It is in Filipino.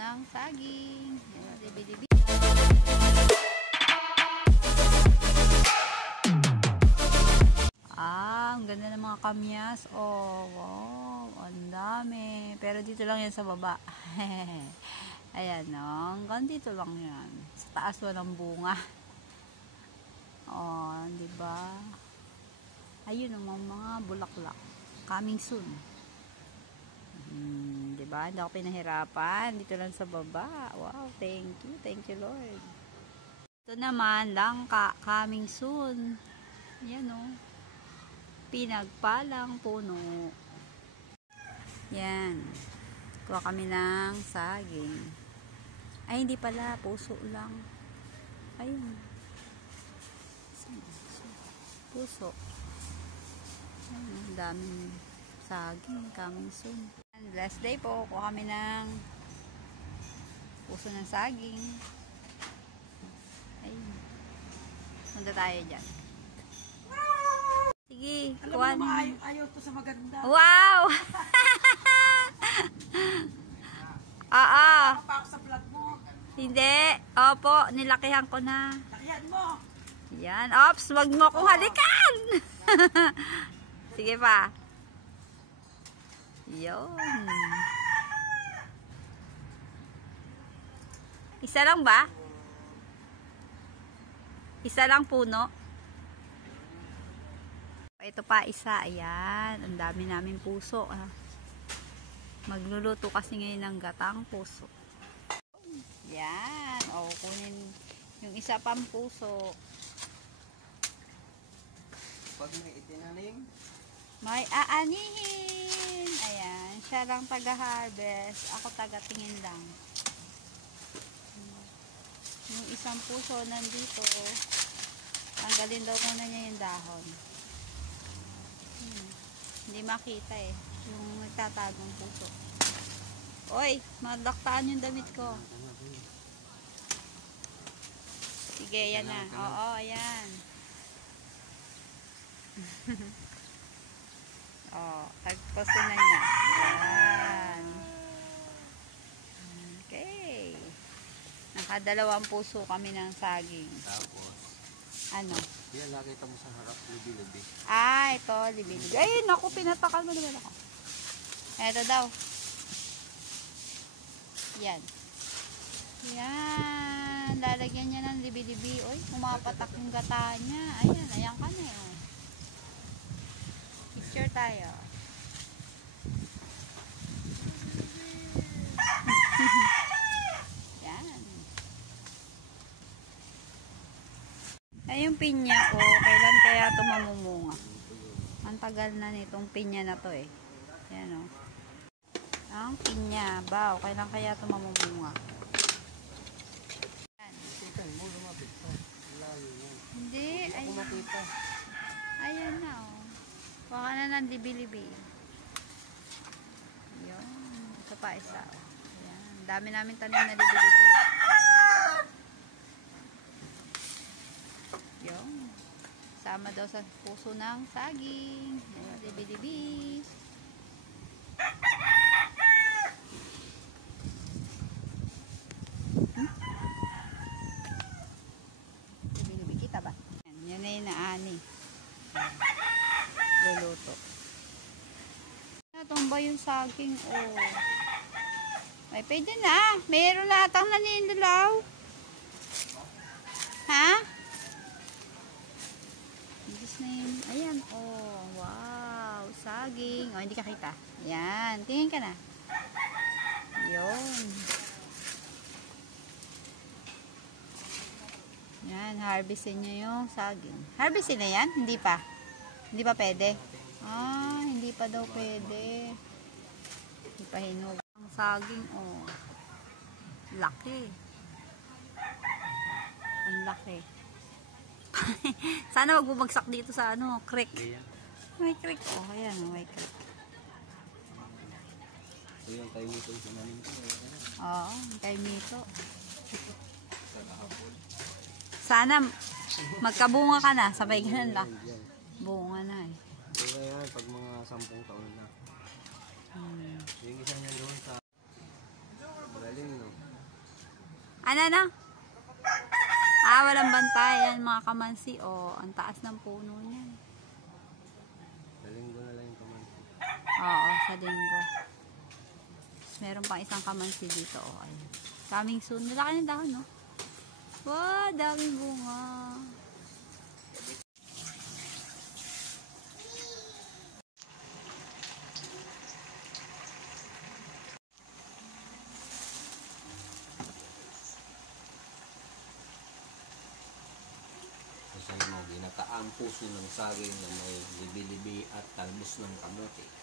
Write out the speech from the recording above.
ng saging. Ayan, dibi-dibi. Ang ganda ng mga kamyas. Oh, wow. Ang dami. Pero dito lang yan sa baba. Ayan, no? Hanggang dito lang yan. Sa taas walang bunga. Oh, diba? Ayun ang mga bulaklak. Coming soon. Diba? Hindi ako pinahirapan. Dito lang sa baba. Wow, thank you. Thank you, Lord. Ito naman, langka. Coming soon. Ayan, no? Pinagpalang puno. Yan. Kuha kami ng saging. Ay, hindi pala. Puso lang. Ayun. Puso. Ayun, ang daming saging. Coming soon. Last day po. Kuha kami ng puso ng saging. Ayun. Punta tayo dyan. Sige, alam mo naman, ayaw to sa maganda. Wow! Oo. Papak sa vlog mo. Hindi. Opo, nilakihan ko na. Lakihan mo. Yan. Ops, wag mo akong halikan. Sige pa. Yun. Isa lang ba? Isa lang puno? Ito pa isa, ayan. Ang dami namin puso. Magluluto kasi ngayon ng gatang puso. Yan. O, kunin yung isa pang puso. Pag may itinanim, May aanihin. Ayan. Siya lang taga-harvest. Ako taga-tingin lang. Yung isang puso nandito. Tanggalin daw muna niya yung dahon. Hindi makita eh. Yung nagtatagong puso. Oy, madaktaan yung damit ko. Sige, yan na. Oo, ayan. Oh, tagpasin na niya. Ayan. Okay. Nakadalawang puso kami ng saging. tapos, Ano? yan, nakita mo sa harap, libi-libi. Ah, ito, libilig. Ay, naku, pinatakan mo naman ako. Ito daw. Yan. Yan. Lalagyan niya ng libi-libi. Uy, pumapatak yung gata niya. Ayan, ayan ka na eh. Picture tayo. Yan. Ay, yung pinya ko, kailan kaya ito mamumunga? Ang tagal na nitong pinya na to eh. Yan o. Ang pinya. Bao, kailan kaya ito mamumunga? Yan. Hindi. Ayan. Ayan na o. Baka na ng libi-libi. Yun. Ito pa isa o. Ayan. Dami namin tanim na libi-libi. Yun. Sama daw sa puso ng saging. Ayan, libi-libi. Libi-libi. Kita ba? Yan na yung naani. Luluto. Natumba yung saging. Oh. Ay, pwede na. Mayroon latang naninulaw. Ha? Na yun. Ayan, oh, wow, saging. Oh, hindi ka kita. Ayan, tingin ka na. Yun. Yan, harvestin nyo yung saging. Harvestin na yan? Hindi pa? Hindi pa pwede? Ah, hindi pa daw pwede. Hindi pa hinog. Ang saging, oh. Laki. Ang laki. Sana wag bumagsak dito sa ano, creek. May creek. Oh, ayan, may creek. So yung kay Mito yung sinanim ko. Oo, kay Mito. Sana magkabunga ka na, sabay ganun lang. Bunga na eh. So yan, pag mga 10 taon na. Yung isa niya doon sa galing, no? Ano na? Walang bantay. Yan mga kamansi. Oh, ang taas ng puno niya. Sa linggo na lang yung kamansi. Oo, sa linggo. Meron pang isang kamansi dito. Oh, ayun. Coming soon. Malaki ng dahon, no? Wow, daming bunga. Kasi mo, ginakaampos nyo ng saging na may libi-libi at talbos ng kamote.